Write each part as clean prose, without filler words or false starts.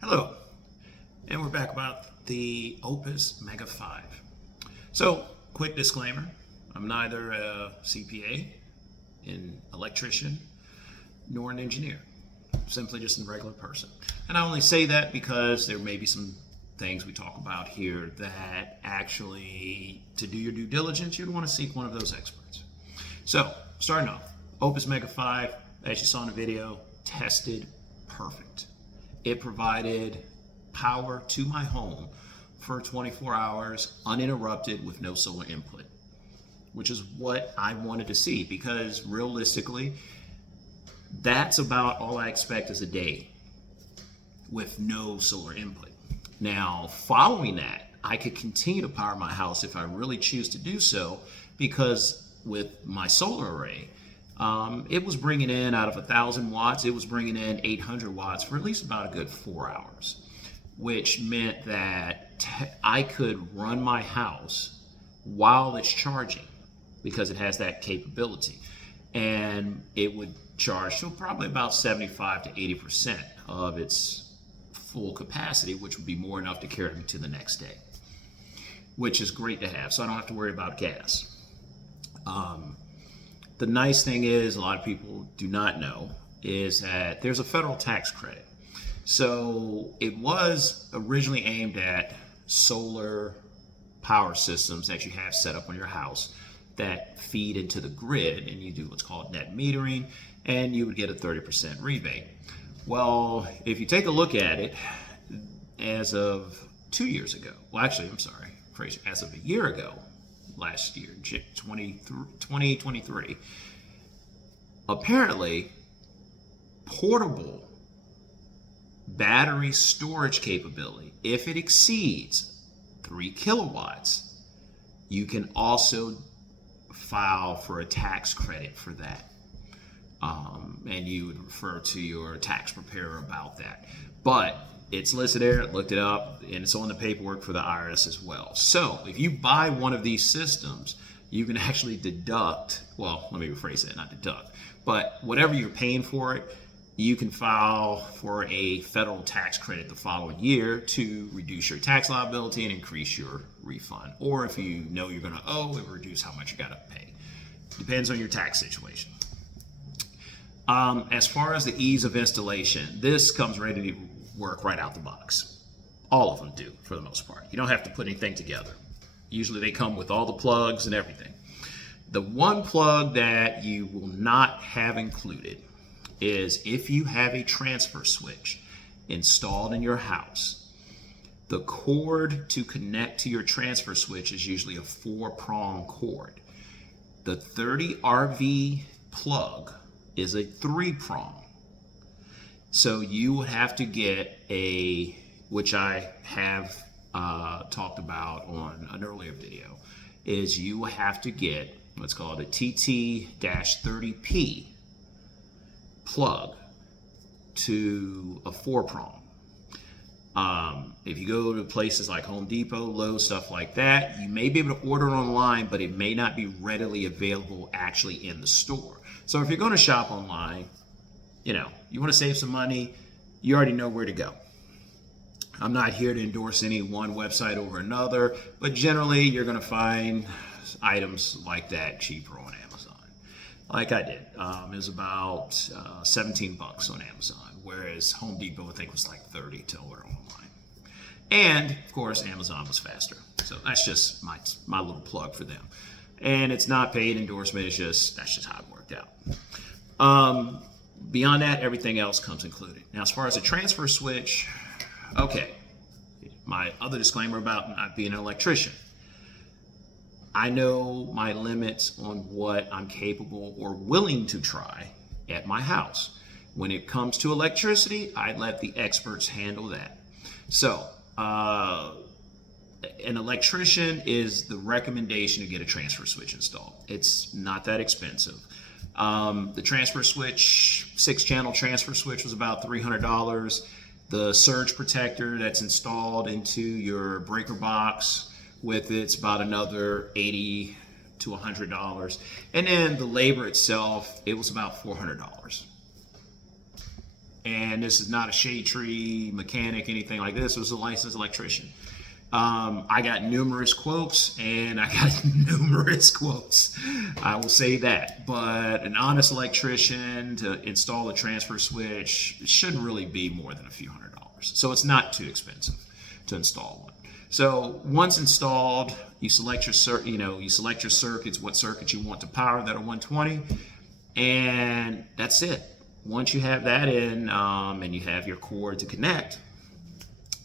Hello, and we're back about the Oupes Mega 5. So, quick disclaimer, I'm neither a CPA, an electrician, nor an engineer. Simply just a regular person. And I only say that because there may be some things we talk about here that actually, to do your due diligence, you'd want to seek one of those experts. So, starting off, Oupes Mega 5, as you saw in the video, tested perfect. It provided power to my home for 24 hours uninterrupted with no solar input, which is what I wanted to see, because realistically, that's about all I expect as a day with no solar input. Now, following that, I could continue to power my house if I really choose to do so, because with my solar array, it was bringing in, out of 1,000 watts, it was bringing in 800 watts for at least about a good 4 hours, which meant that I could run my house while it's charging, because it has that capability. And it would charge to probably about 75 to 80% of its full capacity, which would be more enough to carry me to the next day, which is great to have, so I don't have to worry about gas. The nice thing is, a lot of people do not know, is that there's a federal tax credit. So it was originally aimed at solar power systems that you have set up on your house that feed into the grid, and you do what's called net metering, and you would get a 30% rebate. Well, if you take a look at it, as of 2 years ago, well, actually, I'm sorry, as of a year ago, last year, 2023, apparently portable battery storage capability, if it exceeds 3 kilowatts, you can also file for a tax credit for that. And you would refer to your tax preparer about that. But it's listed there, I looked it up, and it's on the paperwork for the IRS as well. So if you buy one of these systems, you can actually deduct, well, let me rephrase that, not deduct, but whatever you're paying for it, you can file for a federal tax credit the following year to reduce your tax liability and increase your refund. Or if you know you're gonna owe, it will reduce how much you gotta pay. Depends on your tax situation. As far as the ease of installation, this comes ready to work right out the box. All of them do, for the most part. You don't have to put anything together. Usually they come with all the plugs and everything. The one plug that you will not have included is if you have a transfer switch installed in your house. The cord to connect to your transfer switch is usually a 4-prong cord. The 30 RV plug is a 3-prong. So you would have to get a, which I have talked about on an earlier video, is you have to get what's called a TT-30P plug to a 4-prong. If you go to places like Home Depot, Lowe's, stuff like that, you may be able to order it online, but it may not be readily available actually in the store. So if you're going to shop online, you know, you want to save some money, you already know where to go. I'm not here to endorse any one website over another, but generally you're going to find items like that cheaper on Amazon. Like I did. It was about 17 bucks on Amazon, whereas Home Depot I think was like 30 to order online. And of course Amazon was faster. So that's just my little plug for them. And it's not paid endorsement, it's just, that's just how it worked out. Beyond that, everything else comes included. Now, as far as the transfer switch, okay, my other disclaimer about not being an electrician. I know my limits on what I'm capable or willing to try at my house. When it comes to electricity, I let the experts handle that. So, an electrician is the recommendation to get a transfer switch installed. It's not that expensive. The transfer switch, 6-channel transfer switch, was about $300. The surge protector that's installed into your breaker box with it's about another $80 to $100. And then the labor itself, it was about $400. And this is not a shade tree mechanic, anything like this. It was a licensed electrician. I got numerous quotes, and I got numerous quotes. I will say that. But an honest electrician to install a transfer switch shouldn't really be more than a few $100s. So it's not too expensive to install one. So once installed, you select your circuits, what circuits you want to power that are 120, and that's it. Once you have that in, and you have your cord to connect,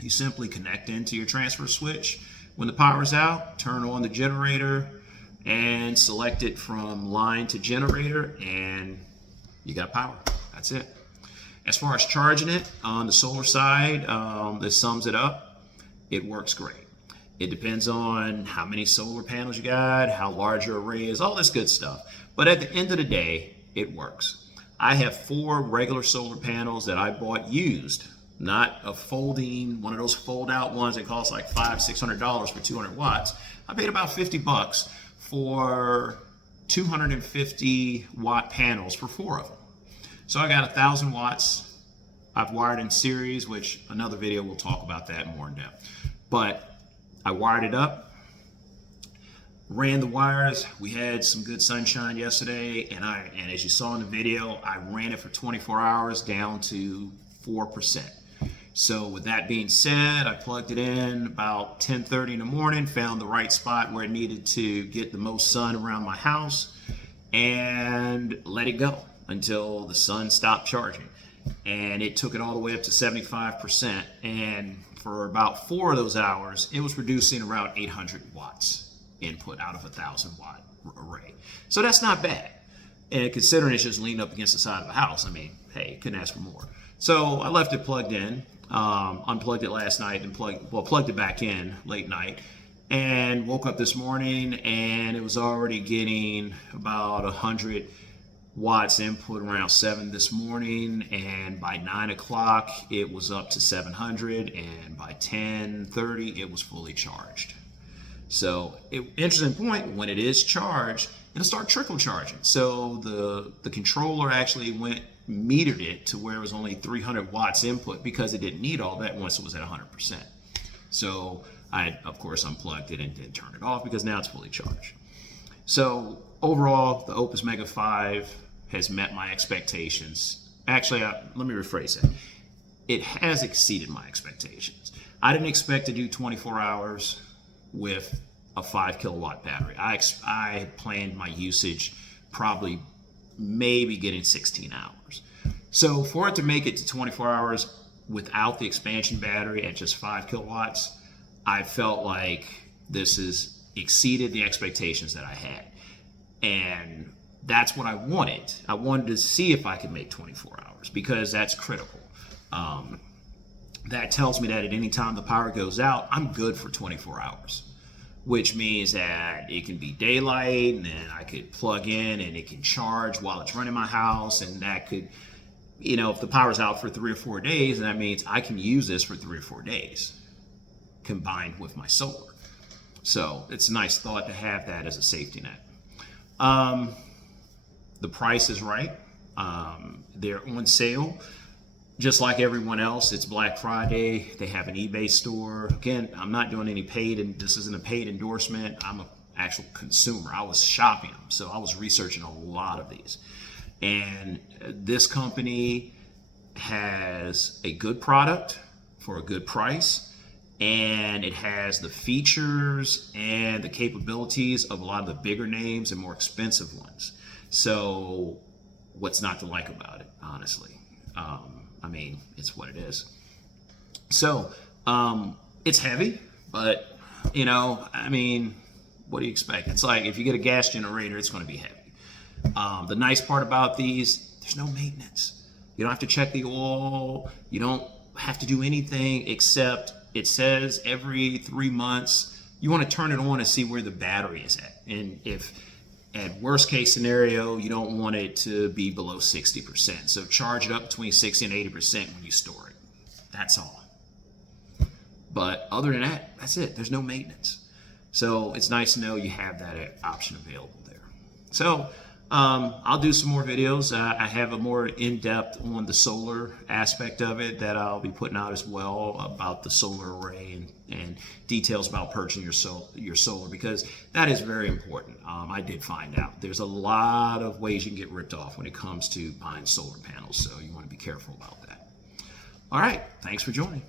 you simply connect into your transfer switch. When the power's out, turn on the generator and select it from line to generator, and you got power. That's it. As far as charging it on the solar side, this sums it up. It works great. It depends on how many solar panels you got, how large your array is, all this good stuff. But at the end of the day, it works. I have 4 regular solar panels that I bought used, not a folding, one of those fold out ones that cost like $500-600 for 200 watts. I paid about $50 for 250 watt panels for 4 of them. So I got 1,000 watts. I've wired in series, which another video we'll talk about that more in depth. But I wired it up, ran the wires. We had some good sunshine yesterday, and as you saw in the video, I ran it for 24 hours down to 4%. So with that being said, I plugged it in about 10:30 in the morning, found the right spot where it needed to get the most sun around my house, and let it go until the sun stopped charging. And it took it all the way up to 75%. And for about 4 of those hours, it was producing around 800 watts input out of a 1,000 watt array. So that's not bad. And considering it's just leaning up against the side of the house, I mean, hey, couldn't ask for more. So I left it plugged in, unplugged it last night, and plugged it back in late night, and woke up this morning and it was already getting about 100 watts input around 7 this morning, and by 9 o'clock it was up to 700, and by 10:30 it was fully charged. So interesting point, when it is charged, it'll start trickle charging. So the controller actually metered it to where it was only 300 watts input because it didn't need all that once it was at 100%. So I, of course, unplugged it and didn't turn it off because now it's fully charged. So overall, the Oupes Mega 5 has met my expectations. Actually, let me rephrase that. It has exceeded my expectations. I didn't expect to do 24 hours with a 5 kilowatt battery. I had planned my usage probably maybe getting 16 hours. So for it to make it to 24 hours without the expansion battery at just 5 kilowatts, I felt like this has exceeded the expectations that I had. And that's what I wanted. I wanted to see if I could make 24 hours because that's critical. That tells me that at any time the power goes out, I'm good for 24 hours, which means that it can be daylight and then I could plug in and it can charge while it's running my house. And that could, if the power's out for 3 or 4 days, and that means I can use this for 3 or 4 days combined with my solar. So it's a nice thought to have that as a safety net. The price is right. They're on sale. Just like everyone else, it's Black Friday. They have an eBay store. Again, I'm not doing any paid, and this isn't a paid endorsement. I'm an actual consumer. I was shopping them, so I was researching a lot of these. And this company has a good product for a good price, and it has the features and the capabilities of a lot of the bigger names and more expensive ones. So what's not to like about it, honestly? I mean, it's what it is. So it's heavy, but I mean, what do you expect? It's like if you get a gas generator, it's going to be heavy. The nice part about these, there's no maintenance. You don't have to check the oil. You don't have to do anything except it says every 3 months you want to turn it on and see where the battery is at. And if at worst case scenario, you don't want it to be below 60%. So charge it up between 60 and 80% when you store it. That's all. But other than that, that's it. There's no maintenance. So it's nice to know you have that option available there. So I'll do some more videos. I have a more in-depth on the solar aspect of it that I'll be putting out as well, about the solar array and details about purchasing your solar, because that is very important. I did find out there's a lot of ways you can get ripped off when it comes to buying solar panels, so you want to be careful about that. All right, thanks for joining.